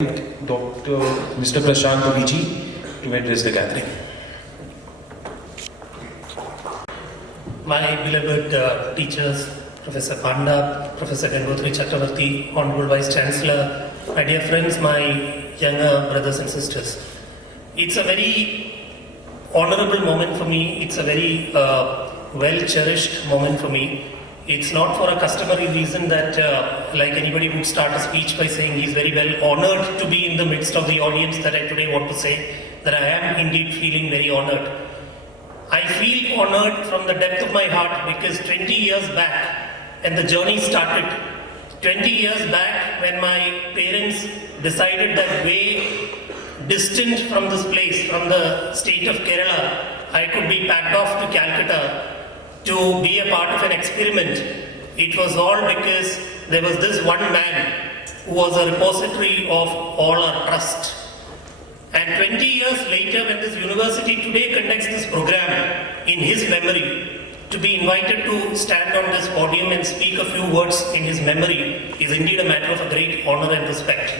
Dr. Mr. Prashant Viji to address the gathering. My beloved teachers, Professor Panda, Professor Gangotri Chakravarti, Honorable Vice-Chancellor, my dear friends, my younger brothers and sisters. It's a very honorable moment for me. It's a very well-cherished moment for me. It's not for a customary reason that like anybody would start a speech by saying he's very well honored to be in the midst of the audience, that I today want to say that I am indeed feeling very honored. I feel honored from the depth of my heart because 20 years back, and the journey started, 20 years back when my parents decided that way distant from this place, from the state of Kerala, I could be packed off to Calcutta to be a part of an experiment. It was all because there was this one man who was a repository of all our trust. And 20 years later, when this university today conducts this program in his memory, to be invited to stand on this podium and speak a few words in his memory is indeed a matter of a great honor and respect.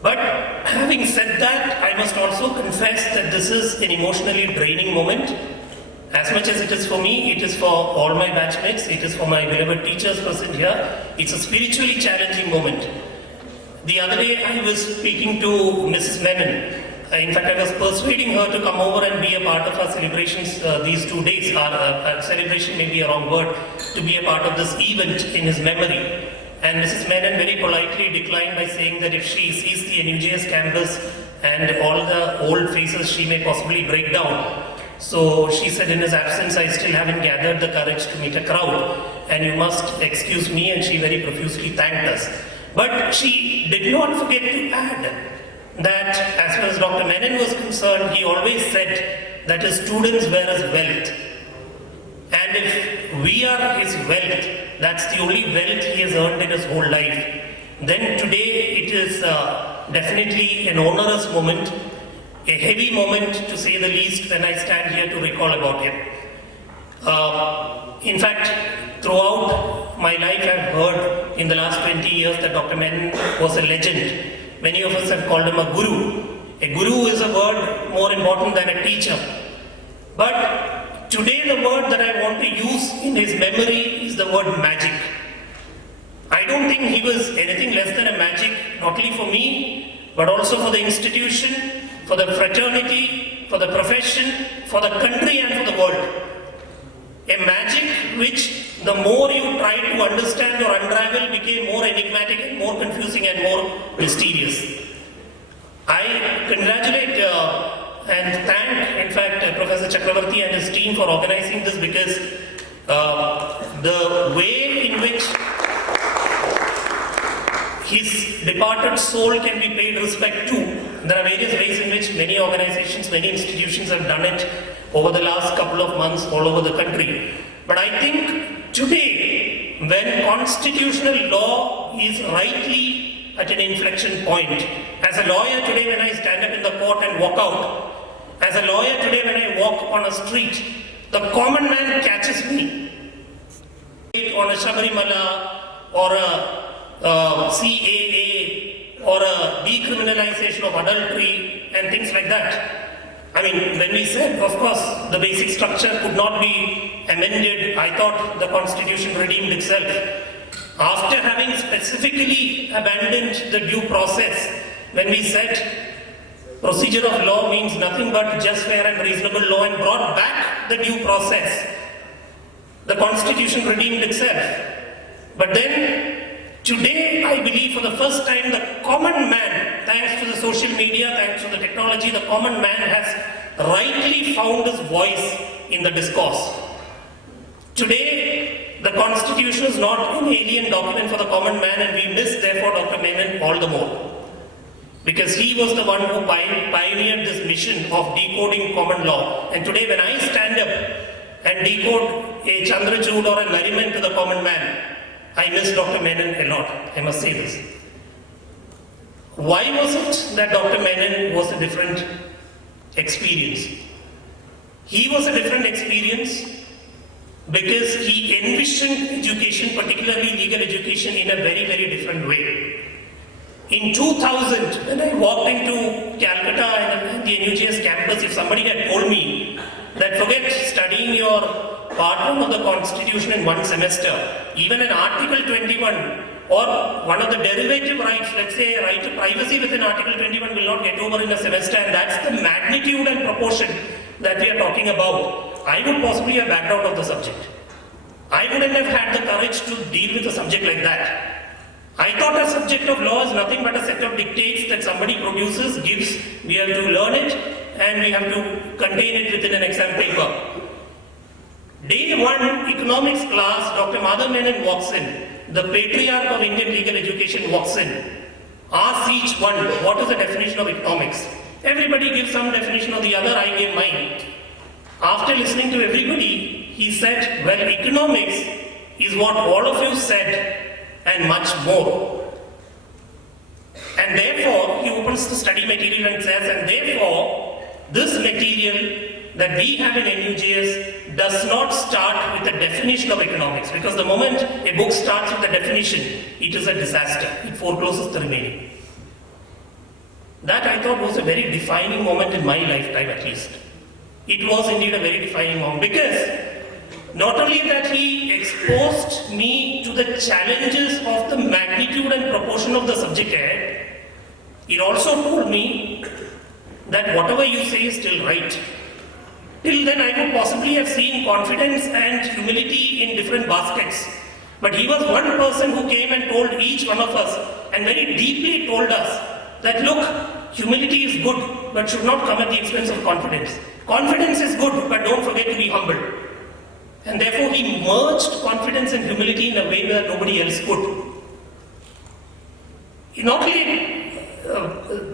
But having said that, I must also confess that this is an emotionally draining moment. As much as it is for me, it is for all my batchmates, it is for my beloved teachers present here. It's a spiritually challenging moment. The other day I was speaking to Mrs. Menon. In fact, I was persuading her to come over and be a part of our celebrations these 2 days. Our celebration may be a wrong word, to be a part of this event in his memory. And Mrs. Menon very politely declined by saying that if she sees the NUJS campus and all the old faces, she may possibly break down. So she said, in his absence, I still haven't gathered the courage to meet a crowd, and you must excuse me, and she very profusely thanked us. But she did not forget to add that as far as Dr. Menon was concerned, he always said that his students were his wealth. And if we are his wealth, that's the only wealth he has earned in his whole life. Then today it is definitely an onerous moment, a heavy moment to say the least, when I stand here to recall about him. In fact, throughout my life I've heard in the last 20 years that Dr. Menon was a legend. Many of us have called him a guru. A guru is a word more important than a teacher. But today the word that I want to use in his memory is the word magic. I don't think he was anything less than a magic, not only for me, but also for the institution, for the fraternity, for the profession, for the country and for the world. A magic which the more you tried to understand or unravel became more enigmatic and more confusing and more mysterious. I congratulate and thank, in fact, Professor Chakravarti and his team for organizing this, because the way in which his departed soul can be paid respect to. There are various ways in which many organizations, many institutions have done it over the last couple of months all over the country. But I think today, when constitutional law is rightly at an inflection point, as a lawyer today when I stand up in the court and walk out, as a lawyer today when I walk on a street, the common man catches me on a Shabarimala or a CAA or a decriminalization of adultery and things like that. I mean, when we said, of course, the basic structure could not be amended, I thought the Constitution redeemed itself. After having specifically abandoned the due process, when we said procedure of law means nothing but just, fair and reasonable law, and brought back the due process, the Constitution redeemed itself. But then today, I believe for the first time, the common man, thanks to the social media, thanks to the technology, the common man has rightly found his voice in the discourse. Today, the Constitution is not an alien document for the common man, and we miss, therefore, Dr. Menon all the more. Because he was the one who pioneered this mission of decoding common law. And today, when I stand up and decode a Chandrachud or a Nariman to the common man, I miss Dr. Menon a lot, I must say this. Why was it that Dr. Menon was a different experience? He was a different experience because he envisioned education, particularly legal education, in a very, very different way. In 2000, when I walked into Calcutta and the NUJS campus, if somebody had told me that forget studying your part 1 of the Constitution in one semester, even an Article 21 or one of the derivative rights, let's say a right to privacy within Article 21 will not get over in a semester, and that's the magnitude and proportion that we are talking about, I would possibly have backed out of the subject. I wouldn't have had the courage to deal with a subject like that. I thought a subject of law is nothing but a set of dictates that somebody produces, gives, we have to learn it, and we have to contain it within an exam paper. Day 1 economics class, Dr. Madhava Menon walks in. The patriarch of Indian legal education walks in. Asks each one, what is the definition of economics? Everybody gives some definition or the other, I gave mine. After listening to everybody, he said, well, economics is what all of you said and much more. And therefore, he opens the study material and says, and therefore, this material that we have in NUJS does not start with a definition of economics, because the moment a book starts with a definition, it is a disaster. It forecloses the remaining. That I thought was a very defining moment in my lifetime, at least. It was indeed a very defining moment, because not only that he exposed me to the challenges of the magnitude and proportion of the subject area, it also told me that whatever you say is still right. Till then I would possibly have seen confidence and humility in different baskets. But he was one person who came and told each one of us, and very deeply told us, that look, humility is good, but should not come at the expense of confidence. Confidence is good, but don't forget to be humble. And therefore he merged confidence and humility in a way that nobody else could. Not only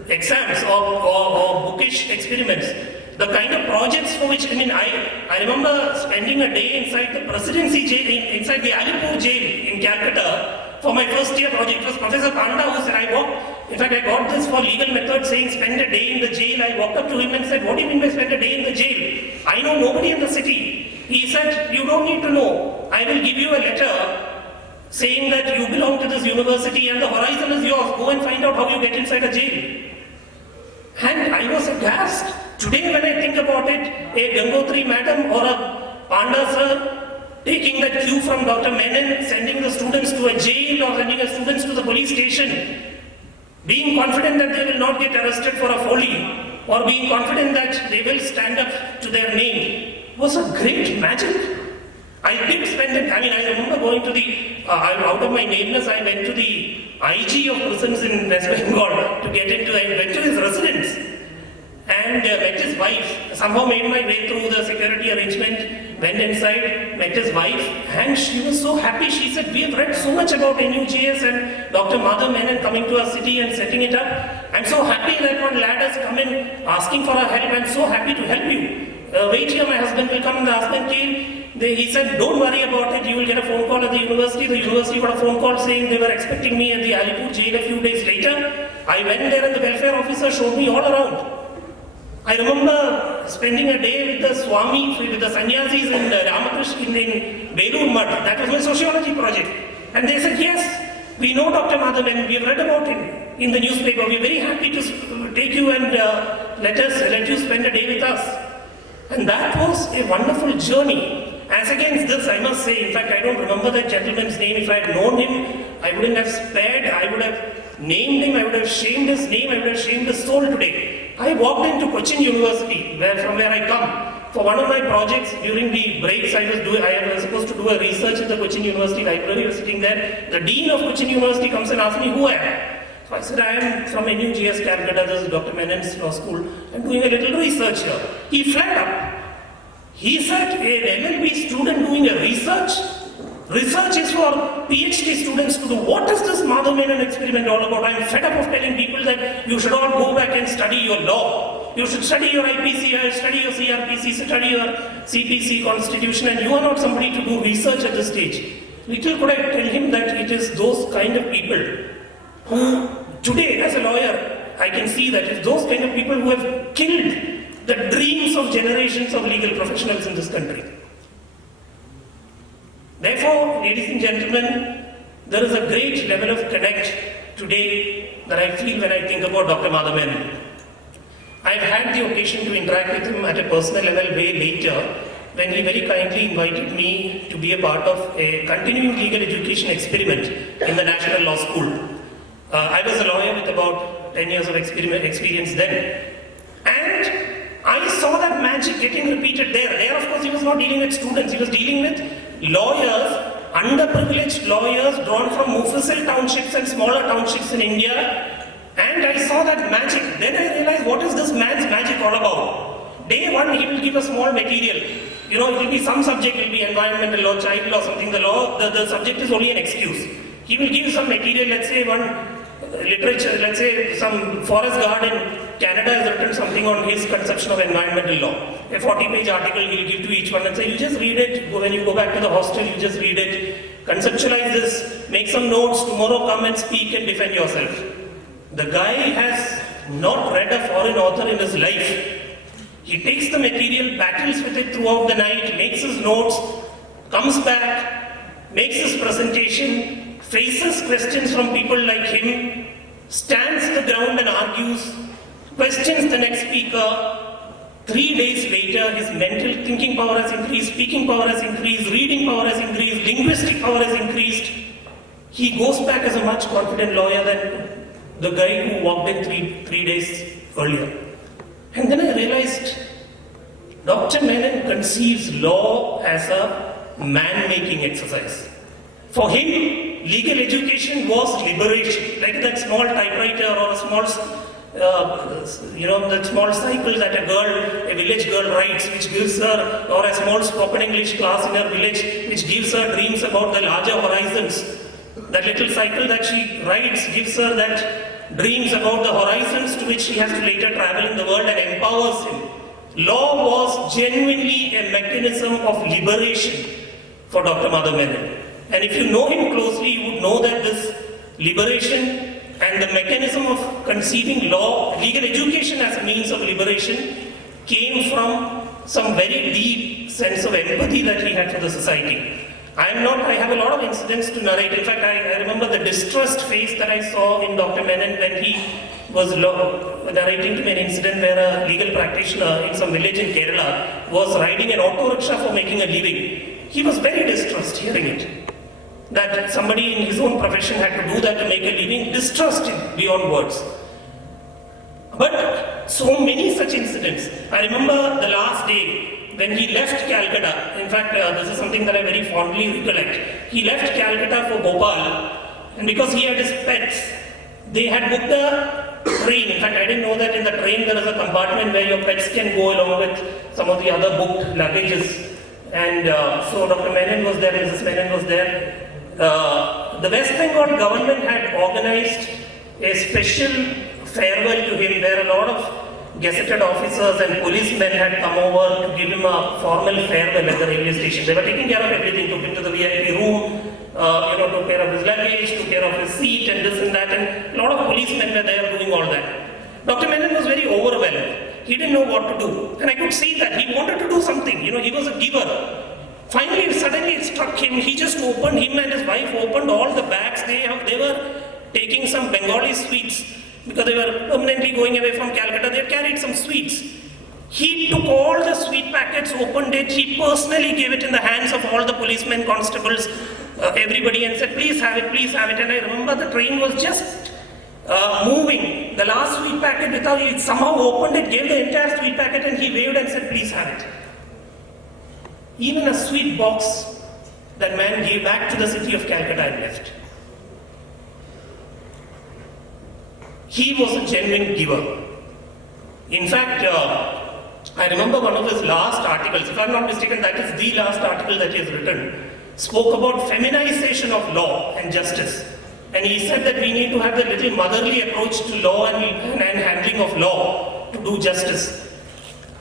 exams or bookish experiments, the kind of projects for which, I remember spending a day inside the presidency jail, inside the Alipur jail in Calcutta for my first year project. It was Professor Panda who said, I got this for legal method saying spend a day in the jail. I walked up to him and said, what do you mean by spend a day in the jail? I know nobody in the city. He said, you don't need to know. I will give you a letter saying that you belong to this university and the horizon is yours. Go and find out how you get inside a jail. And I was aghast. Today when I think about it, a Gangotri madam or a Panda sir taking that cue from Dr. Menon, sending the students to a jail or sending the students to the police station, being confident that they will not get arrested for a folly, or being confident that they will stand up to their name, was a great magic. I did spend it, I remember going to the, out of my nameless, I went to the IG of prisons in West Bengal to get into, I went to his residence and met his wife, somehow made my way through the security arrangement, went inside, met his wife, and she was so happy. She said, we have read so much about NUJS and Dr. Madhava Menon coming to our city and setting it up. I'm so happy that one lad has come in asking for our help. I'm so happy to help you. Wait here, my husband will come. And the husband came. He said, don't worry about it, you will get a phone call at the university. The university got a phone call saying they were expecting me at the Alipur jail a few days later. I went there and the welfare officer showed me all around. I remember spending a day with the Swami, with the sannyasis in Ramakrishna in Belur Mutt. That was my sociology project. And they said, yes, we know Dr. Madhava Menon, we have read about him in the newspaper. We are very happy to take you and let you spend a day with us. And that was a wonderful journey. As against this, I must say, in fact, I don't remember that gentleman's name. If I had known him, I wouldn't have spared, I would have named him, I would have shamed his name, I would have shamed his soul today. I walked into Cochin University, from where I come, for one of my projects. During the breaks I was supposed to do a research in the Cochin University library. I was sitting there. The dean of Cochin University comes and asks me, who I am? So I said, I am from NUJS Campus, this is Dr. Menon's law school. I'm doing a little research here. He flared up. He said, an LLB student doing a research? Research is for PhD students to do. What is this Madhava Menon experiment all about? I'm fed up of telling people that you should all go back and study your law. You should study your IPC, study your CRPC, study your CPC constitution, and you are not somebody to do research at this stage. Little could I tell him that it is those kind of people who, today as a lawyer, I can see that it's those kind of people who have killed the dreams of generations of legal professionals in this country. Therefore, ladies and gentlemen, there is a great level of connect today that I feel when I think about Dr. Madhava Menon. I've had the occasion to interact with him at a personal level way later, when he very kindly invited me to be a part of a continuing legal education experiment in the National Law School. I was a lawyer with about 10 years of experience then. And I saw that magic getting repeated there. There, of course, he was not dealing with students. He was dealing with lawyers, underprivileged lawyers drawn from Mufassil townships and smaller townships in India. And I saw that magic. Then I realized, what is this man's magic all about? Day one, he will give a small material. You know, it will be some subject, will be environmental law, child law, something. The subject is only an excuse. He will give some material, let's say one literature, let's say some forest guard in Canada has written something on his conception of environmental law. A 40-page article he will give to each one and say, you just read it, when you go back to the hostel, you just read it, conceptualize this, make some notes, tomorrow come and speak and defend yourself. The guy has not read a foreign author in his life. He takes the material, battles with it throughout the night, makes his notes, comes back, makes his presentation, faces questions from people like him, stands the ground and argues, questions the next speaker. 3 days later, his mental thinking power has increased, speaking power has increased, reading power has increased, linguistic power has increased. He goes back as a much confident lawyer than the guy who walked in three days earlier. And then I realized Dr. Menon conceives law as a man-making exercise. For him, legal education was liberation, like that small typewriter or a small, that small cycle that a village girl writes, which gives her, or a small spoken English class in her village, which gives her dreams about the larger horizons. That little cycle that she writes gives her that dreams about the horizons to which she has to later travel in the world and empowers him. Law was genuinely a mechanism of liberation for Dr. Madhava Menon. And if you know him closely, you would know that this liberation and the mechanism of conceiving law, legal education as a means of liberation, came from some very deep sense of empathy that he had for the society. I have a lot of incidents to narrate. In fact, I remember the distressed face that I saw in Dr. Menon when he was narrating to me an incident where a legal practitioner in some village in Kerala was riding an auto rickshaw for making a living. He was very distressed hearing it. That somebody in his own profession had to do that to make a living, distressed him beyond words. But so many such incidents. I remember the last day when he left Calcutta. In fact, this is something that I very fondly recollect. He left Calcutta for Bhopal, and because he had his pets, they had booked a train. In fact, I didn't know that in the train there is a compartment where your pets can go along with some of the other booked luggages. And so Dr. Menon was there, Mrs. Menon was there. The West Bengal government had organized a special farewell to him where a lot of gazetted officers and policemen had come over to give him a formal farewell at the railway station. They were taking care of everything, took him to the VIP room, took care of his luggage, took care of his seat and this and that, and a lot of policemen were there doing all that. Dr. Menon was very overwhelmed. He didn't know what to do. And I could see that he wanted to do something. He was a giver. Finally, suddenly it struck him. He and his wife opened all the bags. They were taking some Bengali sweets because they were permanently going away from Calcutta. They had carried some sweets. He took all the sweet packets, opened it. He personally gave it in the hands of all the policemen, constables, everybody, and said, please have it, please have it. And I remember the train was just moving. The last sweet packet, he somehow opened it, gave the entire sweet packet, and he waved and said, please have it. Even a sweet box that man gave back to the city of Calcutta and left. He was a genuine giver. In fact, I remember one of his last articles, if I'm not mistaken, that is the last article that he has written, spoke about feminization of law and justice. And he said that we need to have the little motherly approach to law and handling of law to do justice.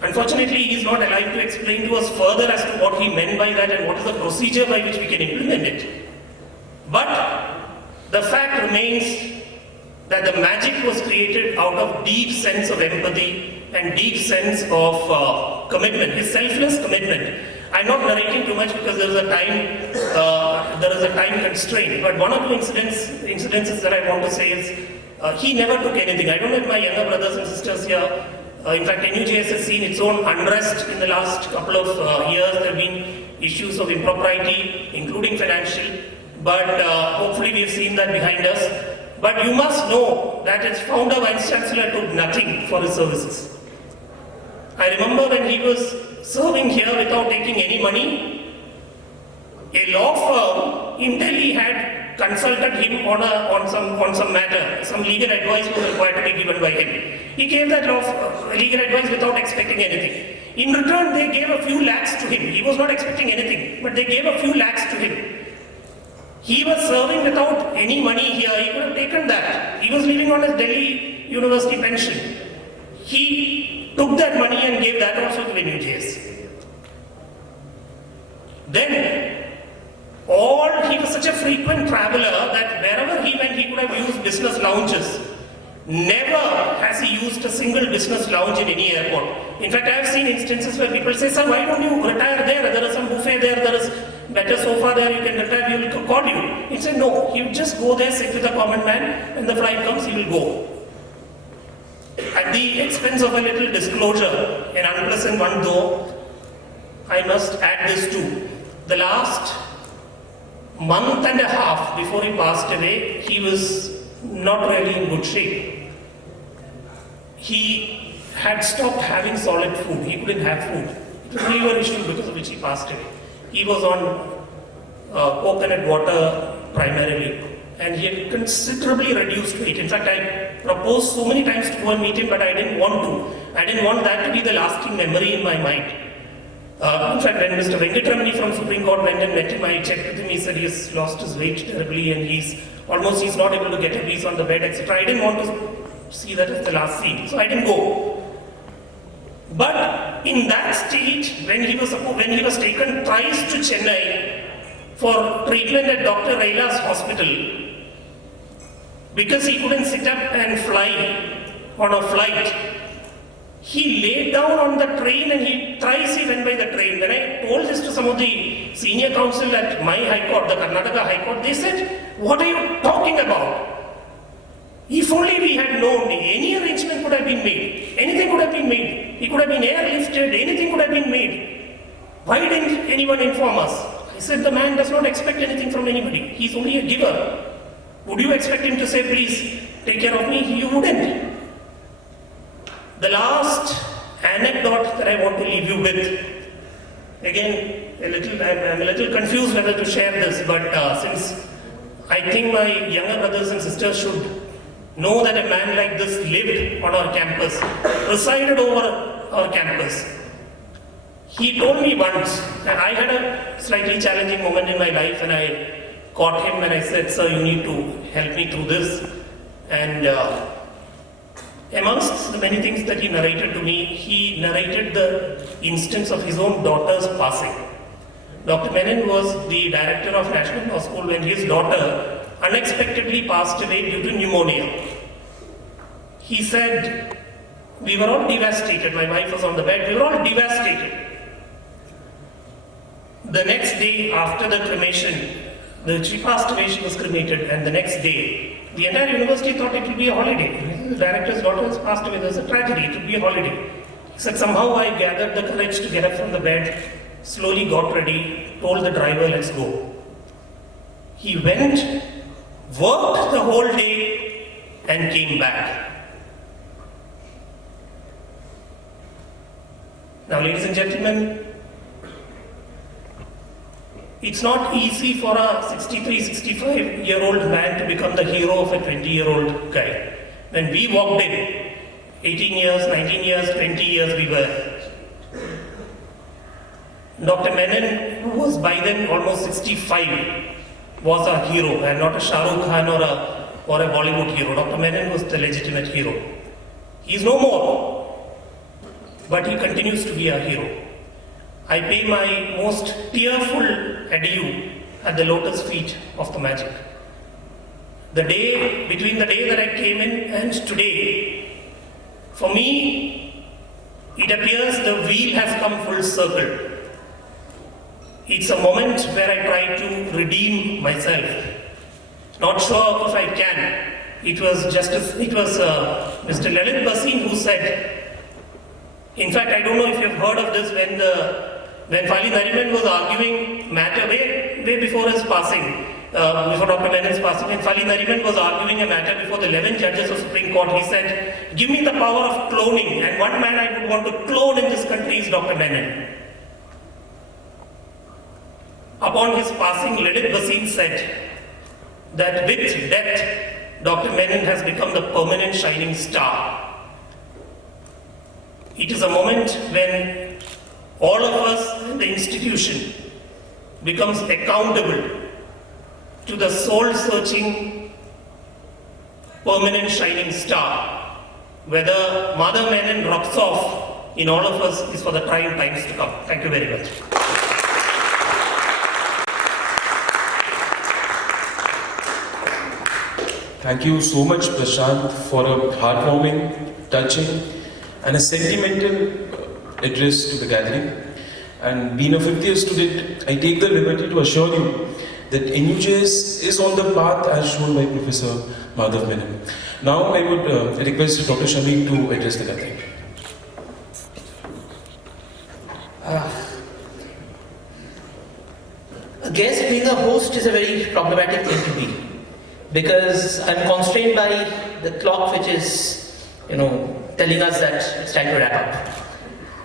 Unfortunately, he is not alive to explain to us further as to what he meant by that and what is the procedure by which we can implement it. But the fact remains that the magic was created out of deep sense of empathy and deep sense of commitment, his selfless commitment. I'm not narrating too much because there is a time constraint. But one or two incidences that I want to say is He never took anything. I don't know if my younger brothers and sisters here, in fact, NUJS has seen its own unrest in the last couple of years. There have been issues of impropriety, including financial, but hopefully we have seen that behind us. But you must know that its founder-vice-chancellor took nothing for his services. I remember when he was serving here without taking any money, a law firm in Delhi had consulted him on some matter. Some legal advice was required to be given by him. He gave that legal advice without expecting anything. In return, they gave a few lakhs to him. He was not expecting anything, but they gave a few lakhs to him. He was serving without any money here. He could have taken that. He was living on his Delhi University pension. He took that money and gave that also to NUJS. Then, he was such a frequent traveler that wherever he went, he could have used business lounges. Never has he used a single business lounge in any airport. In fact, I have seen instances where people say, "Sir, why don't you retire there? There is some buffet there, there is better sofa there, you can retire, we will call you." He said, "No, you just go there, sit with a common man, when the flight comes, he will go." At the expense of a little disclosure, an unpleasant one though, I must add this too. The last month and a half before he passed away, he was not really in good shape. He had stopped having solid food. He couldn't have food. It was a liver issue because of which he passed away. He was on coconut water primarily, and he had considerably reduced weight. In fact, I proposed so many times to go and meet him, but I didn't want to. I didn't want that to be the lasting memory in my mind. In fact, when Mr. Venkatramani from Supreme Court went and met him, I checked with him, he said he's lost his weight terribly and he's not able to get a piece on the bed, etc. I didn't want to see that as the last scene, so I didn't go. But in that state, when he was taken thrice to Chennai for treatment at Dr. Raila's hospital, because he couldn't sit up and fly on a flight, he laid down on the train and thrice he went by the train. When I told this to some of the senior counsel at my High Court, the Karnataka High Court, they said, "What are you talking about? If only we had known, any arrangement could have been made. Anything could have been made. He could have been airlifted, anything could have been made. Why didn't anyone inform us?" I said, "The man does not expect anything from anybody. He's only a giver. Would you expect him to say, 'Please take care of me'? You wouldn't." The last anecdote that I want to leave you with, again, I'm a little confused whether to share this, but since I think my younger brothers and sisters should know that a man like this lived on our campus, presided over our campus. He told me once that I had a slightly challenging moment in my life and I caught him and I said, "Sir, you need to help me through this." And amongst the many things that he narrated to me, he narrated the instance of his own daughter's passing. Dr. Menon was the director of National Law School when his daughter unexpectedly passed away due to pneumonia. He said, "We were all devastated. My wife was on the bed. We were all devastated." The next day after the cremation, she passed away, she was cremated, and the next day, the entire university thought it would be a holiday. The director's daughter has passed away, there's a tragedy, it would be a holiday. He said, "Somehow I gathered the courage to get up from the bed, slowly got ready, told the driver, 'Let's go.' He went, worked the whole day, and came back." Now, ladies and gentlemen, it's not easy for a 63, 65-year-old man to become the hero of a 20-year-old guy. When we walked in, 18 years, 19 years, 20 years we were. Dr. Menon, who was by then almost 65, was our hero and not a Shah Rukh Khan or a Bollywood hero. Dr. Menon was the legitimate hero. He is no more, but he continues to be our hero. I pay my most tearful adieu at the lotus feet of the magic. Between the day that I came in and today, for me, it appears the wheel has come full circle. It's a moment where I try to redeem myself. Not sure if I can, it was Mr. Lalit Bhasin who said, in fact, I don't know if you've heard of this, when Fali Nariman was arguing matter way before his passing, before Dr. Menon's passing, when Fali Nariman was arguing a matter before the 11 judges of Supreme Court, he said, give me the power of cloning, and one man I would want to clone in this country is Dr. Menon. Upon his passing, Lalit Bhasin said that with death, Dr. Menon has become the permanent shining star. It is a moment when all of us in the institution becomes accountable to the soul-searching, permanent shining star. Whether Madhava Menon rocks off in all of us is for the trying times to come. Thank you very much. Thank you so much, Prashant, for a heartwarming, touching, and a sentimental address to the gathering. And being a fifth year student, I take the liberty to assure you that NUJS is on the path as shown by Professor Madhava Menon. Now I would request Dr. Shamik to address the gathering. A guest being a host is a very problematic thing to be, because I'm constrained by the clock which is, telling us that it's time to wrap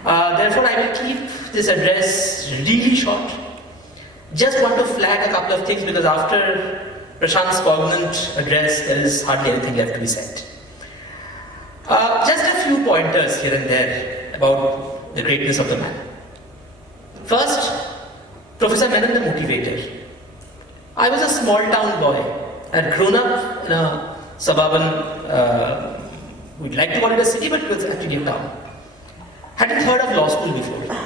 up. Therefore, I will keep this address really short. Just want to flag a couple of things, because after Prashant's poignant address, there is hardly anything left to be said. Just a few pointers here and there about the greatness of the man. First, Professor Menon the motivator. I was a small town boy. I had grown up in a suburban, we'd like to call it a city, but it was actually a town. Hadn't heard of law school before.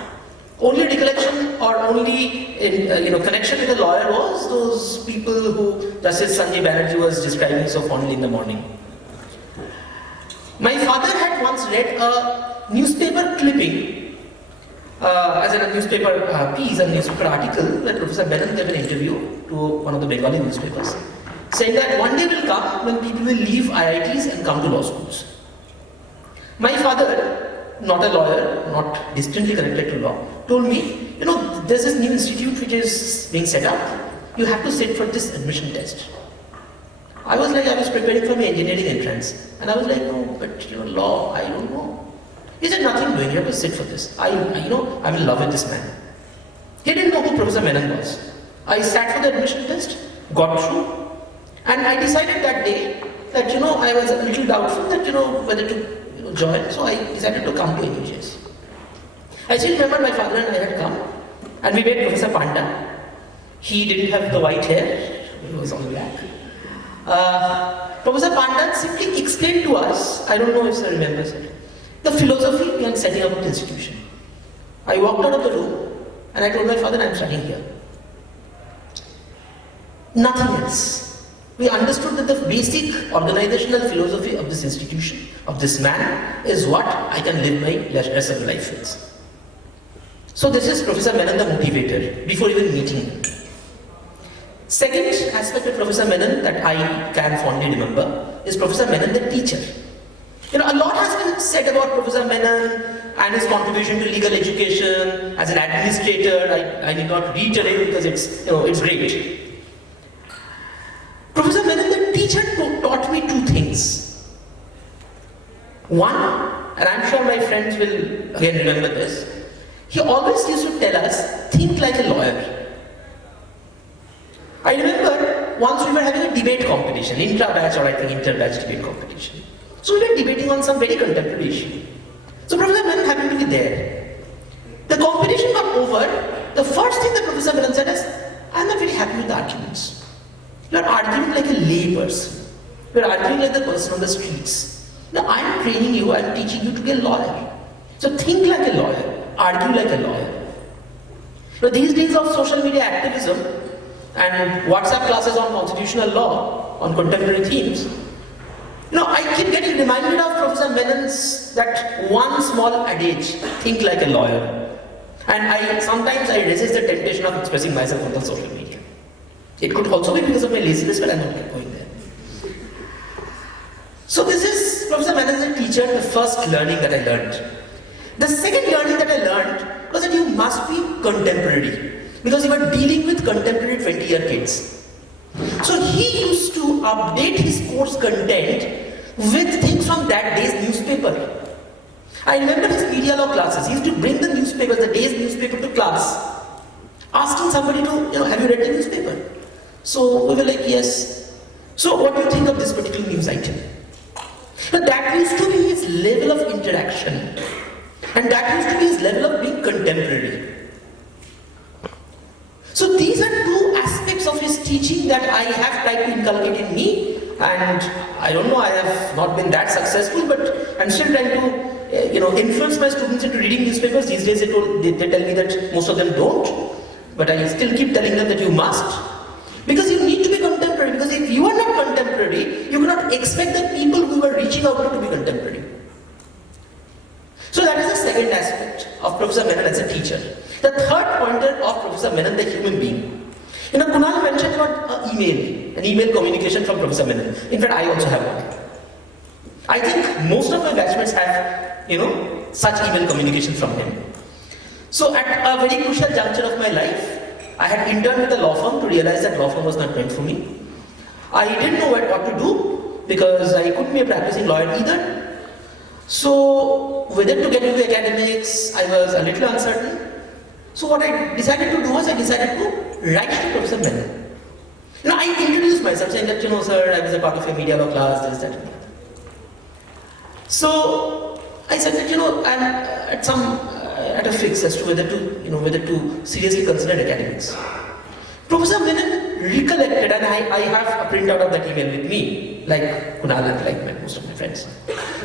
Only recollection or only connection with a lawyer was those people who Justice Sanjay Banerjee was describing so fondly in the morning. My father had once read a newspaper clipping, as in a newspaper piece, a newspaper article, that Professor Menon gave an interview to one of the Bengali newspapers, saying that one day will come when people will leave IITs and come to law schools. My father, not a lawyer, not distantly connected to law, told me, there's this new institute which is being set up. You have to sit for this admission test. I was preparing for my engineering entrance. And I was like, no, but law, I don't know. He said, nothing doing, you have to sit for this. I'm in love with this man. He didn't know who Professor Menon was. I sat for the admission test, got through, and I decided that day that, I was a little doubtful that, whether to join, so I decided to come to NUJS. I still remember my father and I had come, and we met Professor Panda. He didn't have the white hair, he was all black. Professor Panda simply explained to us, I don't know if sir remembers it, the philosophy behind setting up the institution. I walked out of the room, and I told my father, I'm studying here. Nothing else. We understood that the basic organizational philosophy of this institution, of this man, is what I can live my rest of life with. So this is Professor Menon the motivator, before even meeting him. Second aspect of Professor Menon that I can fondly remember is Professor Menon the teacher. A lot has been said about Professor Menon and his contribution to legal education as an administrator. I need not reiterate because it's great. Professor Menon the teacher taught me two things. One, and I'm sure my friends will again remember this, he always used to tell us, think like a lawyer. I remember once we were having a debate competition, intra-batch or I think inter-batch debate competition. So we were debating on some very contemporary issue. So Professor Menon happened to be there. The competition got over. The first thing that Professor Menon said is, I'm not very happy with the arguments. You are arguing like a lay person. You are arguing like the person on the streets. Now I am training you, I am teaching you to be a lawyer. So think like a lawyer, argue like a lawyer. These days of social media activism and WhatsApp classes on constitutional law, on contemporary themes, I keep getting reminded of Professor Menon's that one small adage, think like a lawyer. And sometimes I resist the temptation of expressing myself on the social media. It could also be because of my laziness, but I'm not going there. So this is Professor Menon as a teacher, the first learning that I learned. The second learning that I learned was that you must be contemporary, because you are dealing with contemporary 20-year kids. So he used to update his course content with things from that day's newspaper. I remember his media law classes. He used to bring the newspaper, the day's newspaper to class, asking somebody to, have you read the newspaper? So we were like, yes. So what do you think of this particular news item? But that used to be his level of interaction. And that used to be his level of being contemporary. So these are two aspects of his teaching that I have tried to inculcate in me, and I don't know, I have not been that successful, but I'm still trying to influence my students into reading newspapers. These days they tell me that most of them don't, but I still keep telling them that you must, because you need to be contemporary, because if you are not contemporary, you cannot expect the people who are reaching out to be contemporary. So that is the second aspect of Professor Menon as a teacher. The third pointer of Professor Menon, the human being. Kunal mentioned about an email communication from Professor Menon. In fact, I also have one. I think most of my batchmates have, such email communication from him. So at a very crucial juncture of my life, I had interned with a law firm to realize that law firm was not meant for me. I didn't know what to do, because I couldn't be a practicing lawyer either. So whether to get into academics, I was a little uncertain. So what I decided to do was I decided to write to Professor Menon. I introduced myself saying that, sir, I was a part of a media law class, this, that, and the other. So I said that, I'm at a fix as to whether to seriously consider academics. Professor Menon recollected, and I have a printout of that email with me, like Kunal and like most of my friends.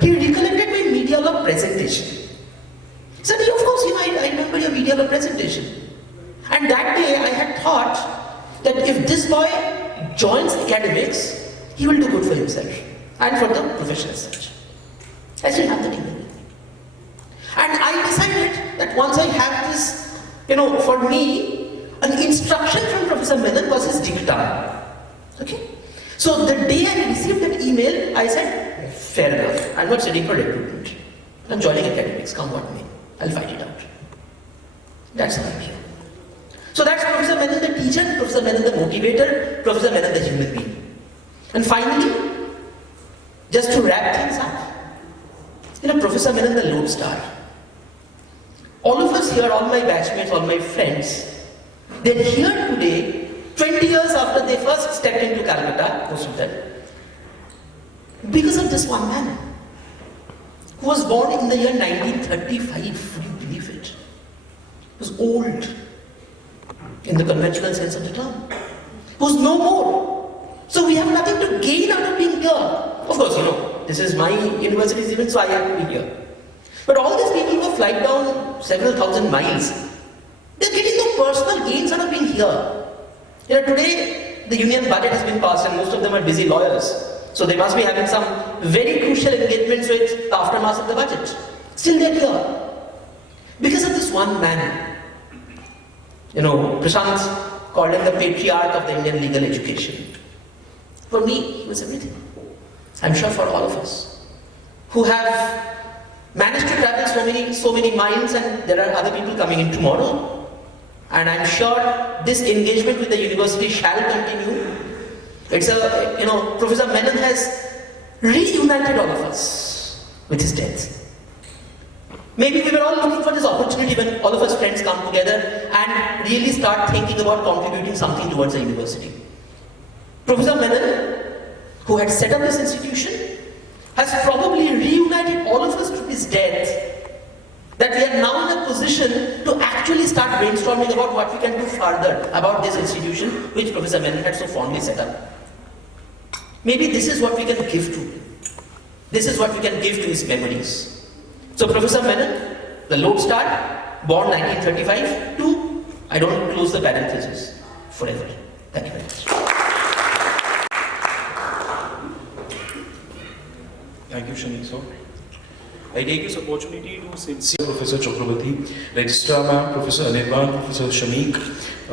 He recollected my media law presentation. He said, of course, I remember your media law presentation. And that day I had thought that if this boy joins academics, he will do good for himself and for the profession as such. I still have that email. And I decided that once I have this, for me, an instruction from Professor Menon was his dictum. Okay? So the day I received that email, I said, fair enough, I'm not studying for recruitment. I'm joining academics, come what may. I'll fight it out. That's how I'm here. So that's Professor Menon the teacher, Professor Menon the motivator, Professor Menon the human being. And finally, just to wrap things up, Professor Menon the lodestar. All of us here, all my batchmates, all my friends, they're here today, 20 years after they first stepped into Calcutta, most of them, because of this one man, who was born in the year 1935, would you believe it? He was old, in the conventional sense of the term. He was no more. So we have nothing to gain out of being here. Of course, this is my university's event, so I have to be here. But all these people who fly down several thousand miles, they're getting no personal gains out of being here. Today, the union budget has been passed and most of them are busy lawyers. So they must be having some very crucial engagements with the aftermath of the budget. Still they're here. Because of this one man. Prashant called him the patriarch of the Indian legal education. For me, he was everything. I'm sure for all of us who have managed to travel so many miles, and there are other people coming in tomorrow. And I'm sure this engagement with the university shall continue. It's Professor Menon has reunited all of us with his death. Maybe we were all looking for this opportunity when all of us friends come together and really start thinking about contributing something towards the university. Professor Menon, who had set up this institution, has probably reunited all of us to his death, that we are now in a position to actually start brainstorming about what we can do further about this institution which Professor Menon had so fondly set up. Maybe this is what we can give to him. This is what we can give to his memories. So Professor Menon, the lodestar, born 1935 to, I don't close the parenthesis, forever. Thank you very much. Thank you, Shanik sir. I take this opportunity to sincere Professor Chakravarti, Registrar Ma'am, Professor Anirban, Professor Shamik,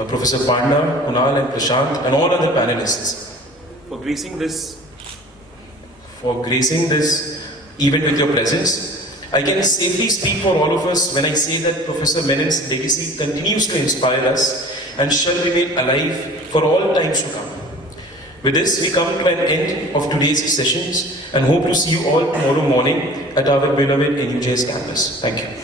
Professor Panda, Kunal and Prashant, and all other panelists for gracing this for gracing this event with your presence. I can safely speak for all of us when I say that Professor Menon's legacy continues to inspire us and shall remain alive for all times to come. With this, we come to an end of today's sessions and hope to see you all tomorrow morning at our beloved NUJS campus. Thank you.